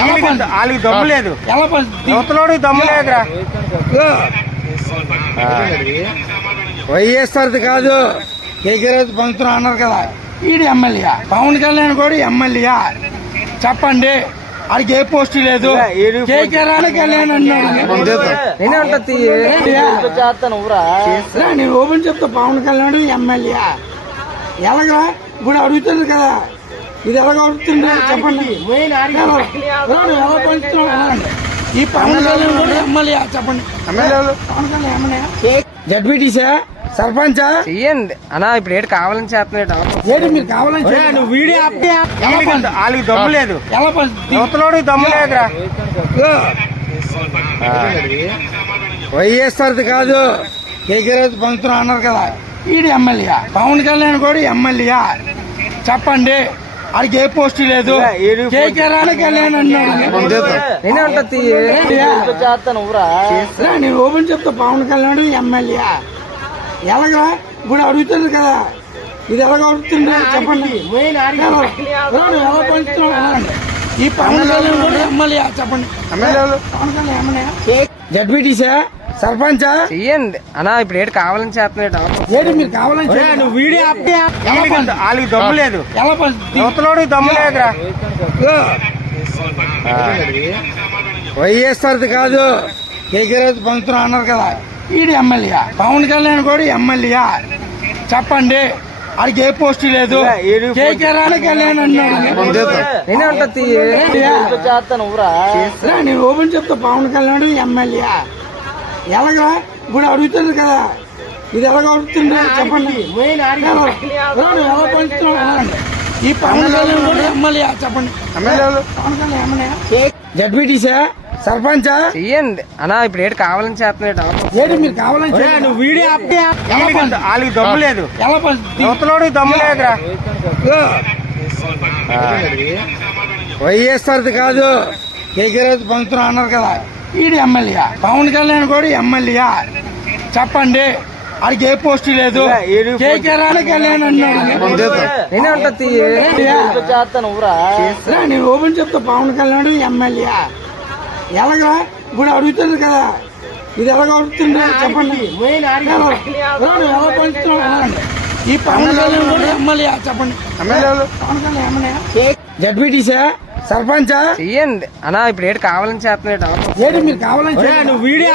వాళ్ళకి దమ్ము లేదు, యువతలోడు దమ్ము లేదురా. వైఎస్ఆర్ది కాదు, కేకీరాజు పంతులు అన్నారు కదా, ఈడు ఎమ్మెల్యే. పవన్ కళ్యాణ్ కూడా ఎమ్మెల్యే. చెప్పండి, ఆడికి ఏ పోస్టు లేదు. కేకీరాజు కళ్యాణ్ అన్నాడు. నేను ఓపెన్ చెప్తా, పవన్ కళ్యాణ్ ఎమ్మెల్యే. ఎలాగా ఇప్పుడు అడుగుతుంది కదా, ఇది ఎలాగ అడుగుతుంది చెప్పండి. ఎలా పంచుతున్నాడు ఈ పవన్ కళ్యాణ్ కూడా ఎమ్మెల్యే. చెప్పండి, పవన్ కళ్యాణ్ ఎమ్మెల్యే, జడ్పీటీసా, సర్పంచా చెయ్యండి అన్నా. ఇప్పుడు ఏడు కావాలని చేస్తున్నాడు. ఏంటి మీరు కావాలని నువ్వు వీడియో వాళ్ళకి దమ్ము లేదు, యువతలోడు దమ్ము లేదురా. వైఎస్ఆర్ది కాదు, కేకీరాజు పంతులు అన్నారు కదా, ఈడు ఎమ్మెల్యే. పవన్ కళ్యాణ్ కూడా ఎమ్మెల్యే. చెప్పండి, ఆడికి ఏ పోస్టు లేదు. కేకీరాజు కళ్యాణ్ అన్నాడు. నేను ఓపెన్ చెప్తా, పవన్ కళ్యాణ్ ఎమ్మెల్యే. ఎలాగా ఇప్పుడు అడుగుతుంది కదా, ఇది ఎలాగ అడుగుతుంది చెప్పండి. ఎలా పంచుతున్నాడు ఈ పవన్ కళ్యాణ్ కూడా ఎమ్మెల్యే. చెప్పండి, పవన్ కళ్యాణ్ ఎమ్మెల్యే, జడ్పీటీసా, సర్పంచా చెయ్యండి అన్నా. ఇప్పుడు ఏడు కావాలని చేస్తున్నాడు. ఏంటి మీరు కావాలని నువ్వు వీడియో వాళ్ళకి దమ్ము లేదు, యువతలోడు దమ్ము లేదురా. వైఎస్ఆర్ది కాదు, కేకీరాజు పంతులు అన్నారు కదా, ఈడు ఎమ్మెల్యే. పవన్ కళ్యాణ్ కూడా ఎమ్మెల్యే. చెప్పండి, ఆడికి ఏ పోస్టు లేదు. కేకీరాజు కళ్యాణ్ అన్నాడు. నేను ఓపెన్ చెప్తా, పవన్ కళ్యాణ్ ఎమ్మెల్యే. ఎలాగా ఇప్పుడు అడుగుతుంది కదా, ఇది ఎలాగ అడుగుతుంది చెప్పండి. ఎలా పంచుతున్నాడు ఈ పవన్ కళ్యాణ్ కూడా ఎమ్మెల్యే. చెప్పండి, పవన్ కళ్యాణ్ ఎమ్మెల్యే, జడ్పీటీసా, సర్పంచా చెయ్యండి అన్నా. ఇప్పుడు ఏడు కావాలని చేస్తున్నాడు. ఏంటి మీరు కావాలని నువ్వు వీడియో వాళ్ళకి దమ్ము లేదు, యువతలోడు దమ్ము లేదురా. వైఎస్ఆర్ది కాదు, కేకీరాజు పంతులు అన్నారు కదా, ఈడు ఎమ్మెల్యే. పవన్ కళ్యాణ్ కూడా ఎమ్మెల్యే. చెప్పండి, ఆడికి ఏ పోస్టు లేదు. కేకీరాజు కళ్యాణ్ అన్నాడు. నేను ఓపెన్ చెప్తా, పవన్ కళ్యాణ్ ఎమ్మెల్యే. ఎలాగా ఇప్పుడు అడుగుతుంది కదా, ఇది ఎలాగ అడుగుతుంది చెప్పండి. ఎలా పంచుతున్నాడు ఈ పవన్ కళ్యాణ్ కూడా ఎమ్మెల్యే. చెప్పండి, పవన్ కళ్యాణ్ ఎమ్మెల్యే, జడ్పీటీసా, సర్పంచా చెయ్యండి అన్నా. ఇప్పుడు ఏడు కావాలని చేస్తున్నాడు. ఏంటి మీరు కావాలని నువ్వు వీడియో